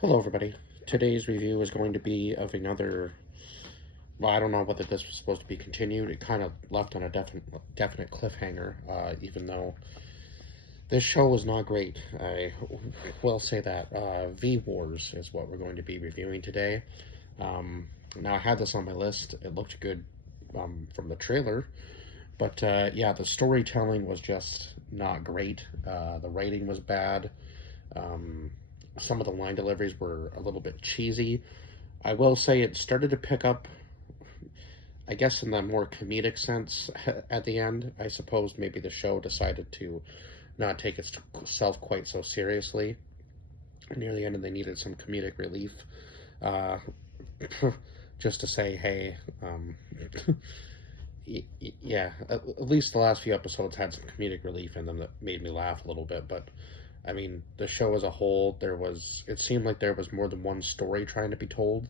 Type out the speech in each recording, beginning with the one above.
Hello, everybody. Today's review is going to be of another. Well, I don't know whether this was supposed to be continued. It kind of left on a definite cliffhanger, even though this show was not great. I will say that. V Wars is what we're going to be reviewing today. Um, Now, I had this on my list. It looked good from the trailer, but yeah, the storytelling was just not great. The writing was bad. Um, some of the line deliveries were a little bit cheesy. I will say it started to pick up, I guess, in the more comedic sense at the end. I suppose maybe the show decided to not take itself quite so seriously. Near the end, and they needed some comedic relief. Uh, just to say, hey, yeah, at least the last few episodes had some comedic relief in them that made me laugh a little bit. But I mean, the show as a whole, it seemed like there was more than one story trying to be told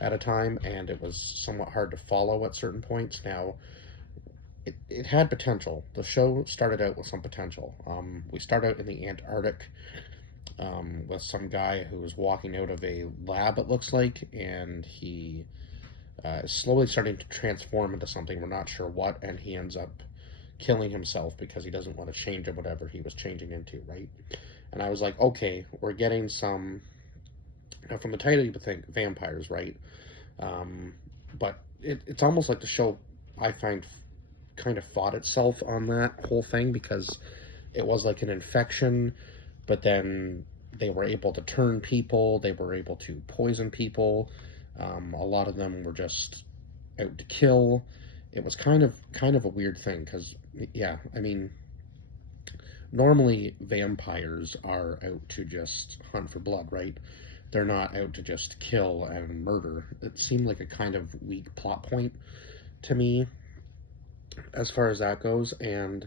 at a time, and it was somewhat hard to follow at certain points. Now, it had potential. The show started out with some potential. We start out in the Antarctic with some guy who is walking out of a lab, it looks like, and he is slowly starting to transform into something. We're not sure what, and he ends up killing himself because he doesn't want to change into whatever he was changing into, right? And I was like, okay, we're getting some. Now, from the title, you would think vampires, right? Um, but it's almost like the show, I find, kind of fought itself on that whole thing because it was like an infection, but then they were able to turn people, they were able to poison people. A lot of them were just out to kill. It was kind of a weird thing because, yeah, I mean, normally vampires are out to just hunt for blood, right? They're not out to just kill and murder. It seemed like a kind of weak plot point to me as far as that goes, and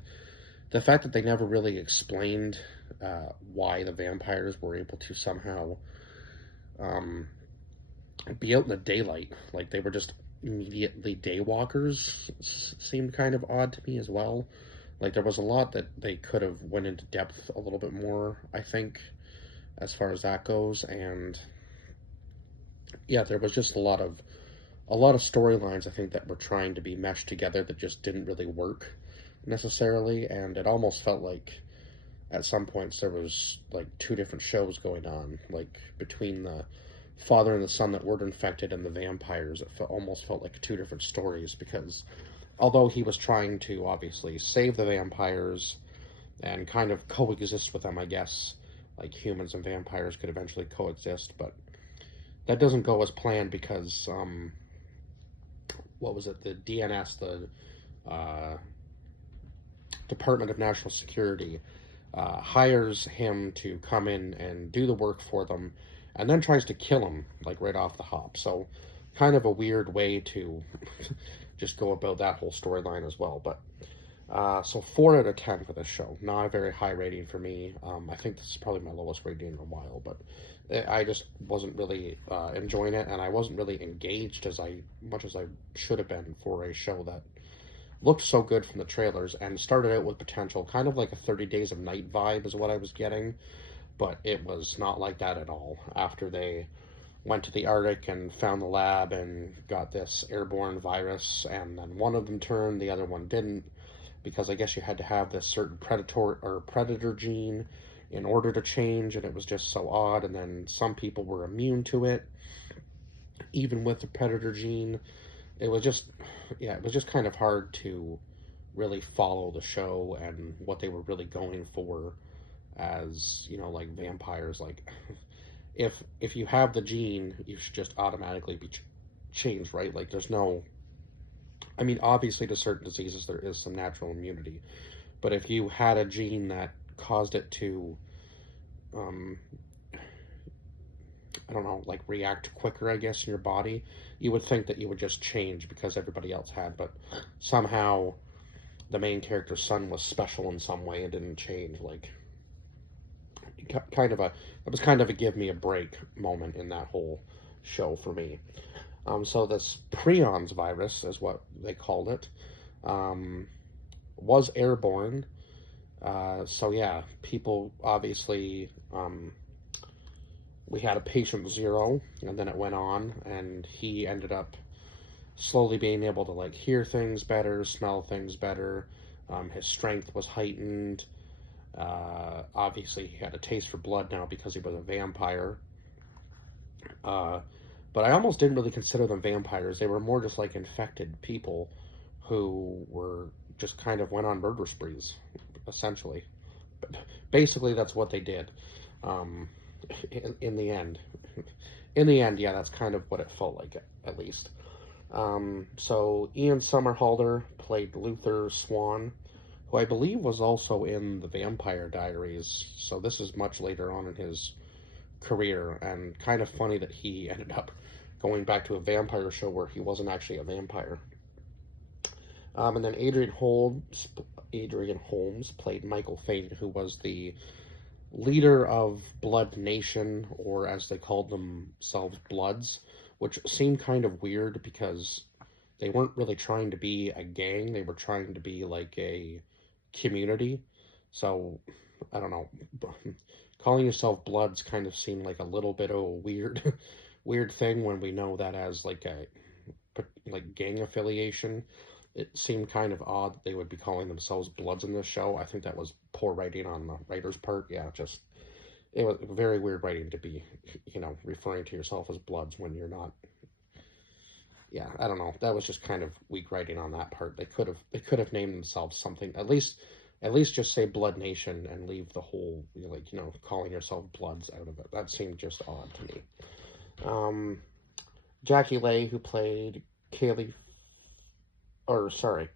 the fact that they never really explained why the vampires were able to somehow um, be out in the daylight, like they were just immediately daywalkers, seemed kind of odd to me as well. Like there was a lot that they could have went into depth a little bit more, I think, as far as that goes, and yeah, there was just a lot of storylines I think that were trying to be meshed together that just didn't really work necessarily, and it almost felt like at some points there was like two different shows going on, like between the father and the son that were infected and the vampires. Almost felt like two different stories because although he was trying to obviously save the vampires and kind of coexist with them, I guess, like humans and vampires could eventually coexist, but that doesn't go as planned because what was it? The DNS, the uh, Department of National Security, hires him to come in and do the work for them, and then tries to kill him like right off the hop. So, kind of a weird way to just go about that whole storyline as well. But so 4 out of 10 for this show. Not a very high rating for me. I think this is probably my lowest rating in a while, but I just wasn't really enjoying it, and I wasn't really engaged as much as I should have been for a show that looked so good from the trailers and started out with potential, kind of like a 30 Days of Night vibe is what I was getting, but it was not like that at all. After they went to the Arctic and found the lab and got this airborne virus, and then one of them turned, the other one didn't, because I guess you had to have this certain predator gene in order to change, and it was just so odd. And then some people were immune to it, even with the predator gene. It was just, yeah, it was just kind of hard to really follow the show and what they were really going for as, like vampires. Like, if you have the gene, you should just automatically be changed, right? Like, there's no, I mean, obviously to certain diseases there is some natural immunity, but if you had a gene that caused it to, um, I don't know, like react quicker, I guess, in your body, you would think that you would just change because everybody else had, but somehow the main character's son was special in some way and didn't change. Like, it was kind of a give me a break moment in that whole show for me. So this prions virus is what they called it, um, was airborne. So yeah, people obviously we had a patient zero, and then it went on, and he ended up slowly being able to like hear things better, smell things better. His strength was heightened. Obviously, he had a taste for blood now because he was a vampire. Uh, but I almost didn't really consider them vampires. They were more just like infected people who were just kind of went on murder sprees, essentially. But basically, that's what they did. Um, in the end, yeah, that's kind of what it felt like, at least. So Ian Somerhalder played Luther Swan, who I believe was also in the Vampire Diaries. So this is much later on in his career, and kind of funny that he ended up going back to a vampire show where he wasn't actually a vampire. And then Adrian Holmes played Michael Fane, who was the leader of Blood Nation, or as they called themselves, Bloods, which seemed kind of weird because they weren't really trying to be a gang, they were trying to be like a community. So, I don't know. Calling yourself Bloods kind of seemed like a little bit of a weird, weird thing when we know that as like a gang affiliation. It seemed kind of odd that they would be calling themselves Bloods in this show. I think that was poor writing on the writer's part. Yeah, just it was very weird writing to be, referring to yourself as Bloods when you're not. Yeah, I don't know. That was just kind of weak writing on that part. They could have named themselves something. At least just say Blood Nation and leave the whole calling yourself Bloods out of it. That seemed just odd to me. Um, Jackie Leigh, who played Kaylee, or sorry,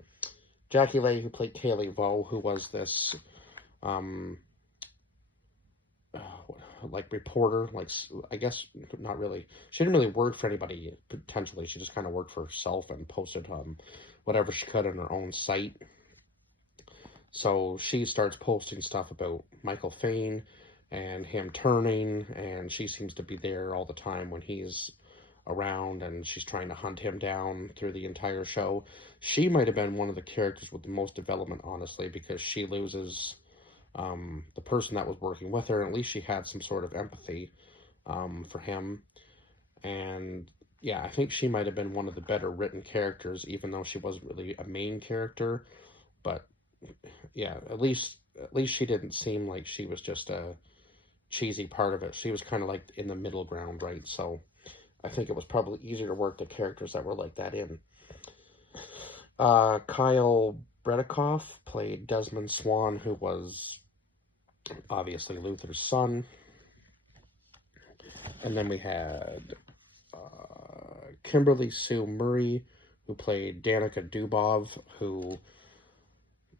Jackie Leigh, who played Kaylee Vo, who was this um, like reporter, like I guess not really. She didn't really work for anybody potentially. She just kind of worked for herself and posted whatever she could on her own site. So she starts posting stuff about Michael Fane and him turning, and she seems to be there all the time when he's around, and she's trying to hunt him down through the entire show. She might have been one of the characters with the most development, honestly, because she loses the person that was working with her, and at least she had some sort of empathy for him. And yeah, I think she might have been one of the better written characters, even though she wasn't really a main character. But yeah, at least she didn't seem like she was just a cheesy part of it. She was kind of like in the middle ground, right? So I think it was probably easier to work the characters that were like that in. Kyle Bredikoff played Desmond Swan, who was obviously Luther's son. And then we had Kimberly Sue Murray, who played Danica Dubov, who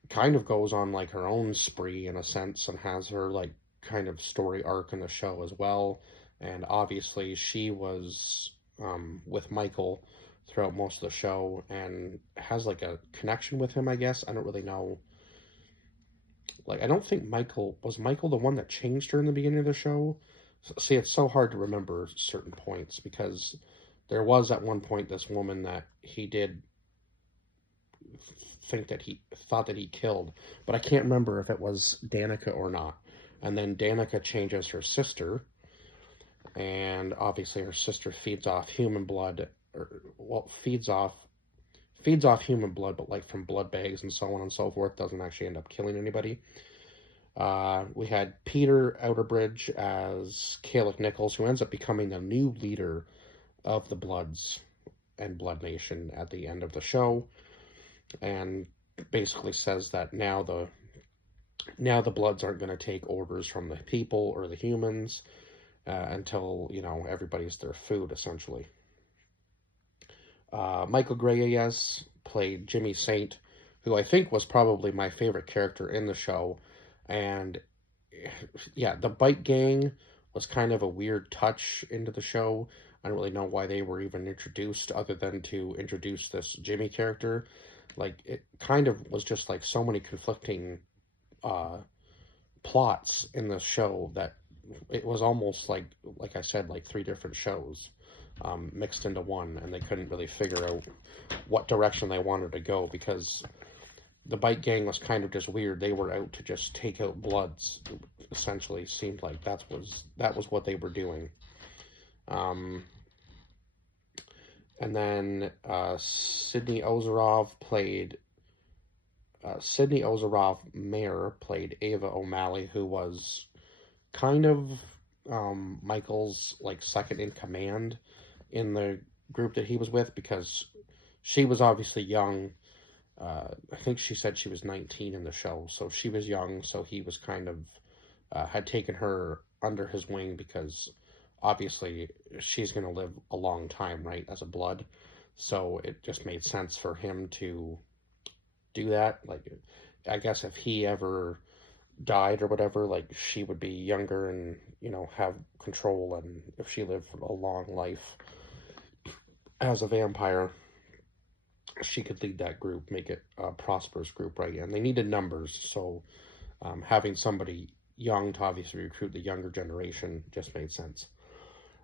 kind of goes on like her own spree in a sense and has her like kind of story arc in the show as well. And obviously she was with Michael throughout most of the show and has like a connection with him, I guess. I don't really know. Like, I don't think Michael the one that changed her in the beginning of the show? See, it's so hard to remember certain points because there was at one point this woman that he did think that he thought that he killed, but I can't remember if it was Danica or not. And then Danica changes her sister, and obviously her sister feeds off human blood, or well, feeds off human blood, but like from blood bags and so on and so forth. Doesn't actually end up killing anybody. We had Peter Outerbridge as Caleb Nichols, who ends up becoming the new leader of the Bloods and Blood Nation at the end of the show, and basically says that now the Bloods aren't going to take orders from the people or the humans until everybody's their food, essentially. Michael Greyes played Jimmy Saint, who I think was probably my favorite character in the show. And yeah, the Bite Gang was kind of a weird touch into the show. I don't really know why they were even introduced other than to introduce this Jimmy character. Like, it kind of was just like so many conflicting plots in the show that it was almost like I said, like three different shows mixed into one, and they couldn't really figure out what direction they wanted to go because the bike gang was kind of just weird. They were out to just take out Bloods. It essentially seemed like that was what they were doing. Um, and then Sydney Ozarov Mayer played Ava O'Malley, who was kind of Michael's like second in command in the group that he was with, because she was obviously young. I think she said she was 19 in the show, so she was young. So he was kind of had taken her under his wing, because obviously she's going to live a long time, right, as a Blood. So it just made sense for him to do that. Like, I guess if he ever died or whatever, like she would be younger and have control, and if she lived a long life as a vampire, she could lead that group, make it a prosperous group, right? And they needed numbers, so having somebody young to obviously recruit the younger generation just made sense.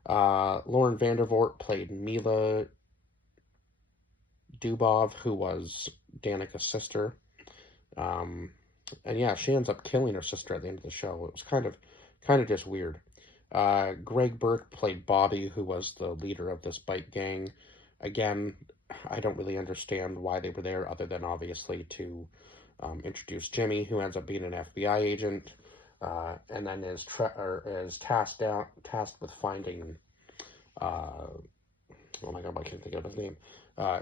Lauren Vandervoort played Mila Dubov, who was Danica's sister. Um, and yeah, she ends up killing her sister at the end of the show. It was kind of just weird. Greg Burke played Bobby, who was the leader of this bike gang. Again, I don't really understand why they were there, other than obviously to introduce Jimmy, who ends up being an FBI agent, and then is tasked with finding. Oh my God, I can't think of his name.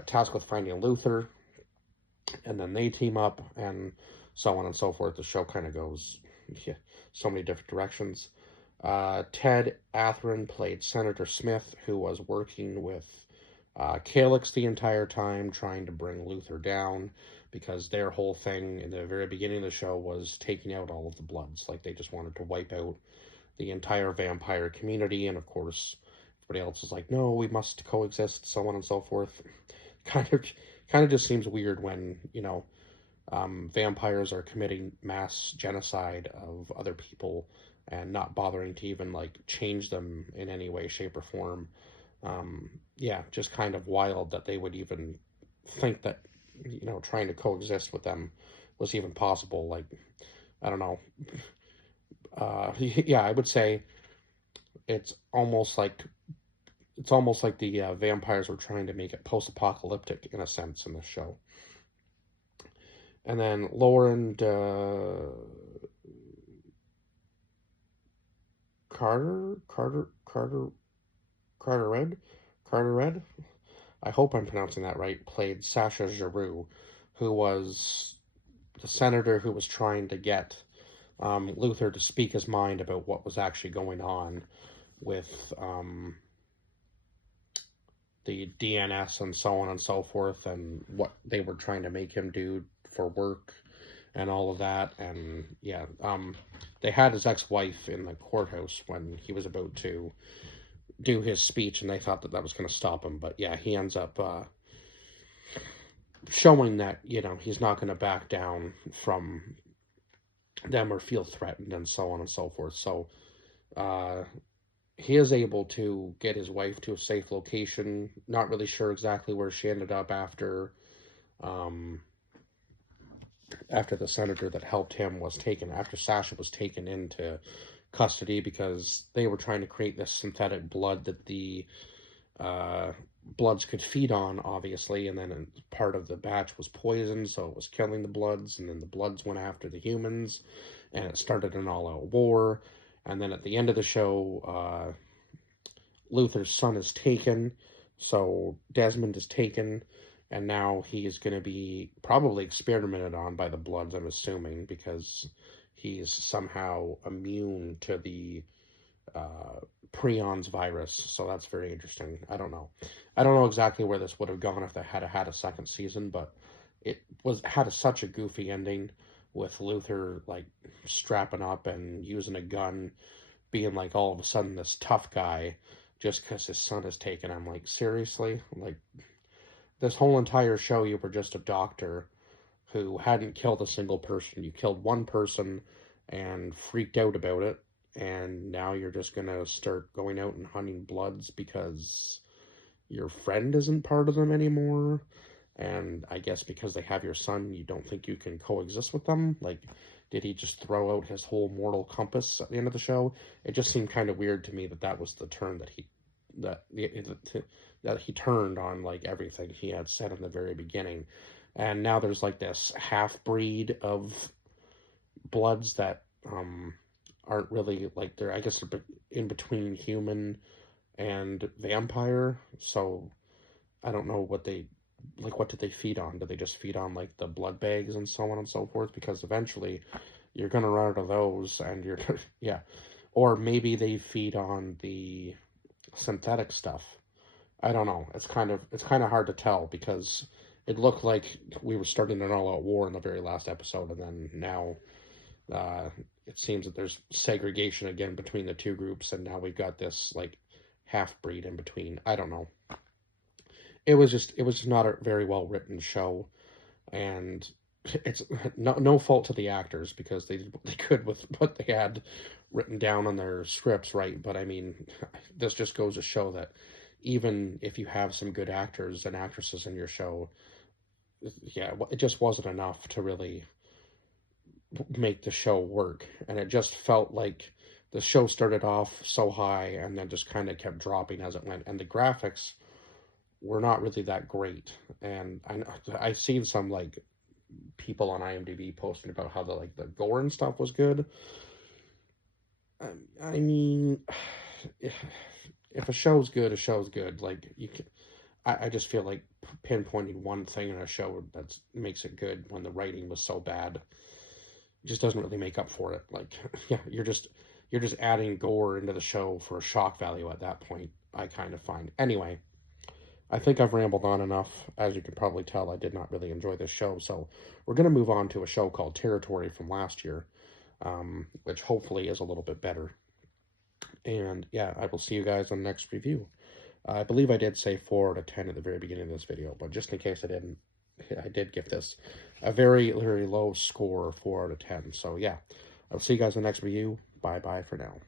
Tasked with finding Luther, and then they team up, and so on and so forth. The show kind of goes, yeah, so many different directions. Ted Atherin played Senator Smith, who was working with Calix the entire time, trying to bring Luther down, because their whole thing in the very beginning of the show was taking out all of the Bloods. Like, they just wanted to wipe out the entire vampire community, and of course, everybody else is like, no, we must coexist, so on and so forth. Kind of, kind of just seems weird when vampires are committing mass genocide of other people and not bothering to even like change them in any way, shape, or form. Yeah, just kind of wild that they would even think that trying to coexist with them was even possible. Like, I don't know. Yeah, I would say it's almost like the vampires were trying to make it post-apocalyptic in a sense in the show. And then Lauren Carter Red. I hope I'm pronouncing that right. Played Sasha Giroux, who was the senator who was trying to get Luther to speak his mind about what was actually going on with the DNS and so on and so forth, and what they were trying to make him do for work and all of that. And yeah, they had his ex-wife in the courthouse when he was about to do his speech, and they thought that was going to stop him. But yeah, he ends up showing that he's not going to back down from them or feel threatened and so on and so forth. So he is able to get his wife to a safe location. Not really sure exactly where she ended up after the senator that helped him was taken, after Sasha was taken into custody, because they were trying to create this synthetic blood that the Bloods could feed on, obviously, and then part of the batch was poisoned, so it was killing the Bloods, and then the Bloods went after the humans, and it started an all-out war. And then at the end of the show, Luther's son is taken, so Desmond is taken, and now he is going to be probably experimented on by the Bloods, I'm assuming, because he's somehow immune to the Prions virus, so that's very interesting. I don't know exactly where this would have gone if they had a second season, but it had such a goofy ending, with Luther like strapping up and using a gun, being like all of a sudden this tough guy just because his son is taken. I'm like, seriously? Like, this whole entire show you were just a doctor who hadn't killed a single person. You killed one person and freaked out about it, and now you're just gonna start going out and hunting Bloods because your friend isn't part of them anymore. and I guess because they have your son, you don't think you can coexist with them? Like, did he just throw out his whole moral compass at the end of the show? It just seemed kind of weird to me that that was the turn that that he turned on like everything he had said in the very beginning. And now there's like this half breed of bloods that aren't really like they're, I guess, in between human and vampire. So I don't know what they like. What did they feed on? Did they just feed on like the blood bags and so on and so forth? Because eventually you're gonna run out of those, and you're yeah. Or maybe they feed on the synthetic stuff. I don't know. It's kind of hard to tell because it looked like we were starting an all-out war in the very last episode, and then now uh, it seems that there's segregation again between the two groups, and now we've got this like half breed in between. I don't know. It was just not a very well written show, and it's no fault to the actors because they could with what they had written down on their scripts, right? But I mean, this just goes to show that even if you have some good actors and actresses in your show, yeah, it just wasn't enough to really make the show work. And it just felt like the show started off so high and then just kind of kept dropping as it went. And the graphics were not really that great. And I've seen some like people on IMDb posting about how the gore and stuff was good. I mean, if a show's good, a show's good. Like you can, I just feel like pinpointing one thing in a show that makes it good when the writing was so bad just doesn't really make up for it. Like, yeah, you're just adding gore into the show for a shock value at that point. I kind of find. Anyway, I think I've rambled on enough. As you can probably tell, I did not really enjoy this show, so we're going to move on to a show called Territory from last year, which hopefully is a little bit better. And yeah, I will see you guys on the next review. I believe I did say 4 out of 10 at the very beginning of this video, but just in case I didn't, I did give this a very, very low score, 4 out of 10. So yeah, I'll see you guys in the next review. Bye-bye for now.